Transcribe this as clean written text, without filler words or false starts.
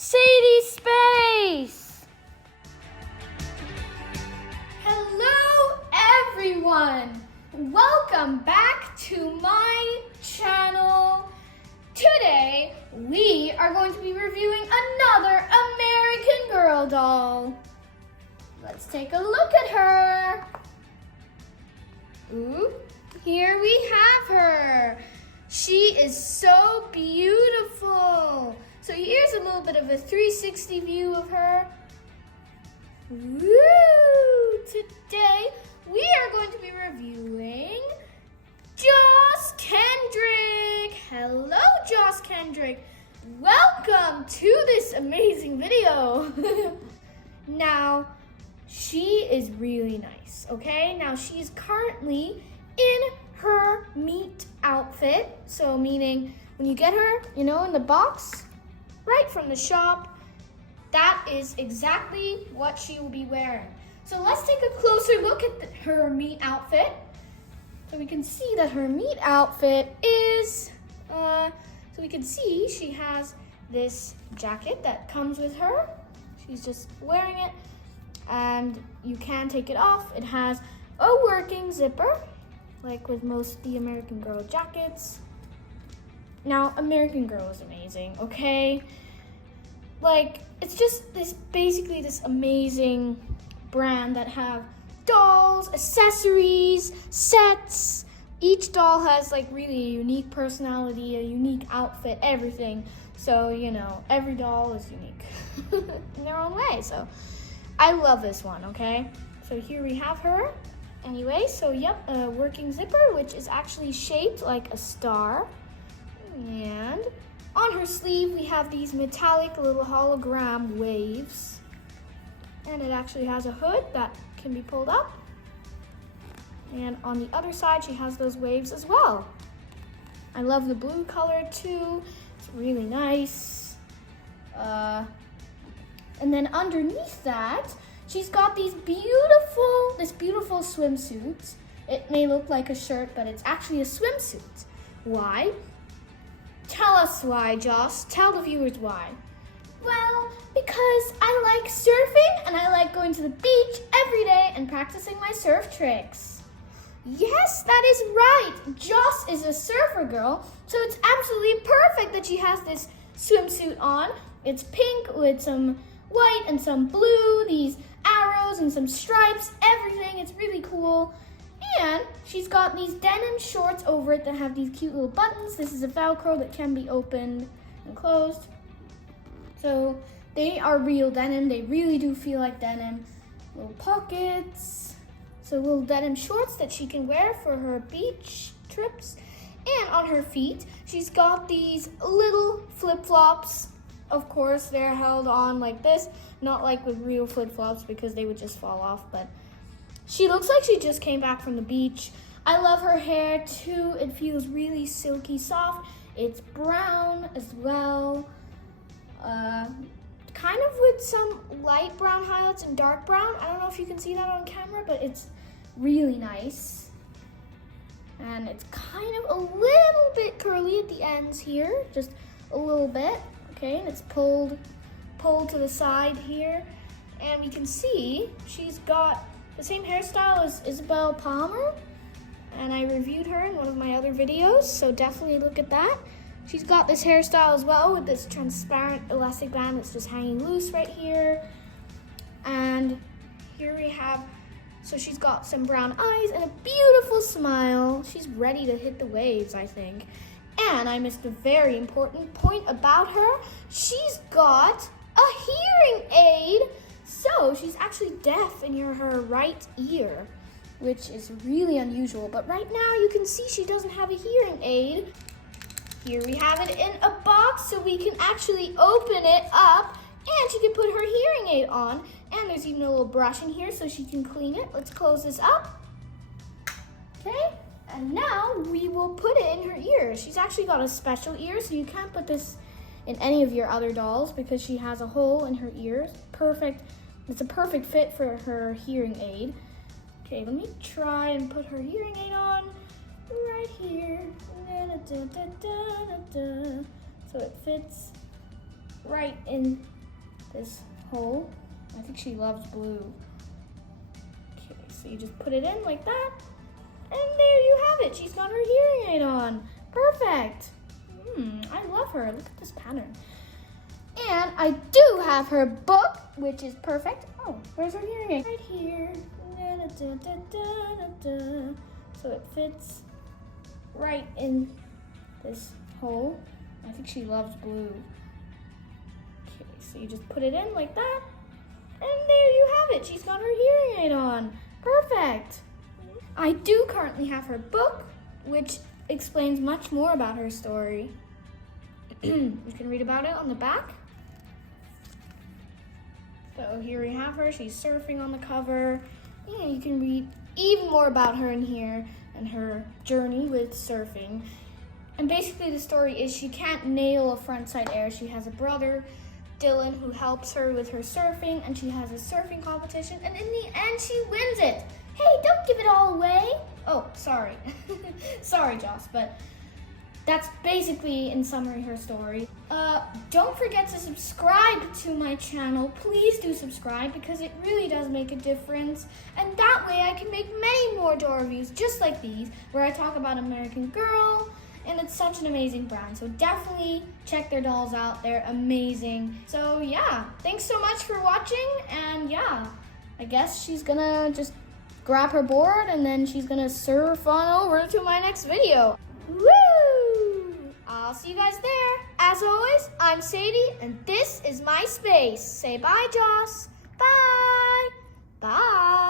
Sadie Space! Hello everyone! Welcome back to my channel. Today we are going to be reviewing another American Girl doll. Let's take a look at her. Ooh, here we have her. She is so beautiful. So here's a little bit of a 360 view of her. Woo! Today we are going to be reviewing Joss Kendrick. Hello, Joss Kendrick. Welcome to this amazing video. Now, she is really nice, okay? Now, she's currently in her meet outfit. So meaning when you get her, in the box, right from the shop, that is exactly what she will be wearing. So let's take a closer look at her meet outfit. So we can see that her meet outfit is, so we can see she has this jacket that comes with her. She's just wearing it and you can take it off. It has a working zipper, like with most of the American Girl jackets. Now, American Girl is amazing, okay? Like, it's just basically this amazing brand that have dolls, accessories, sets. Each doll has like really a unique personality, a unique outfit, everything. So, every doll is unique in their own way. So, I love this one, okay? So here we have her. Anyway, so yep, a working zipper, which is actually shaped like a star. And on her sleeve, we have these metallic little hologram waves. And it actually has a hood that can be pulled up. And on the other side, she has those waves as well. I love the blue color too. It's really nice. And then underneath that, she's got this beautiful swimsuit. It may look like a shirt, but it's actually a swimsuit. Why? Tell us why, Joss. Tell the viewers why. Well, because I like surfing and I like going to the beach every day and practicing my surf tricks. Yes, that is right. Joss is a surfer girl, so it's absolutely perfect that she has this swimsuit on. It's pink with some white and some blue, these arrows and some stripes, everything. It's really cool. And she's got these denim shorts over it that have these cute little buttons. This is a Velcro that can be opened and closed. So they are real denim. They really do feel like denim. Little pockets. So little denim shorts that she can wear for her beach trips. And on her feet, she's got these little flip-flops. Of course, they're held on like this, not like with real flip-flops because they would just fall off, but she looks like she just came back from the beach. I love her hair too. It feels really silky soft. It's brown as well. Kind of with some light brown highlights and dark brown. I don't know if you can see that on camera, but it's really nice. And it's kind of a little bit curly at the ends here, just a little bit. Okay, and it's pulled to the side here. And we can see she's got the same hairstyle as Isabel Palmer. And I reviewed her in one of my other videos, so definitely look at that. She's got this hairstyle as well with this transparent elastic band that's just hanging loose right here. And here we have, so she's got some brown eyes and a beautiful smile. She's ready to hit the waves, I think. And I missed a very important point about her. She's got a hearing aid. So she's actually deaf in her right ear, which is really unusual. But right now you can see she doesn't have a hearing aid. Here we have it in a box so we can actually open it up and she can put her hearing aid on. And there's even a little brush in here so she can clean it. Let's close this up. Okay. And now we will put it in her ears. She's actually got a special ear, so you can't put this in any of your other dolls because she has a hole in her ears. Perfect. It's a perfect fit for her hearing aid. Okay, let me try and put her hearing aid on right here. So it fits right in this hole. I think she loves blue. Okay, so you just put it in like that. And there you have it. She's got her hearing aid on. Perfect. I love her. Look at this pattern. And I do have her book, which is perfect. Oh, where's her hearing aid? Right here. So it fits right in this hole. I think she loves blue. Okay, so you just put it in like that. And there you have it. She's got her hearing aid on. Perfect. I do currently have her book, which explains much more about her story. You can read about it on the back. So here we have her. She's surfing on the cover. Yeah, you can read even more about her in here and her journey with surfing. And basically the story is she can't nail a frontside air. She has a brother, Dylan, who helps her with her surfing, and she has a surfing competition, and in the end she wins it. Hey, don't give it all away. Oh, sorry. Sorry, Joss, but that's basically, in summary, her story. Don't forget to subscribe to my channel. Please do subscribe because it really does make a difference. And that way I can make many more door reviews just like these, where I talk about Americangirl, and it's such an amazing brand. So definitely check their dolls out. They're amazing. So yeah, thanks so much for watching. And yeah, I guess she's gonna just grab her board and then she's gonna surf on over to my next video. Woo! I'll see you guys there. As always, I'm Sadie and this is my space. Say bye, Joss. Bye. Bye.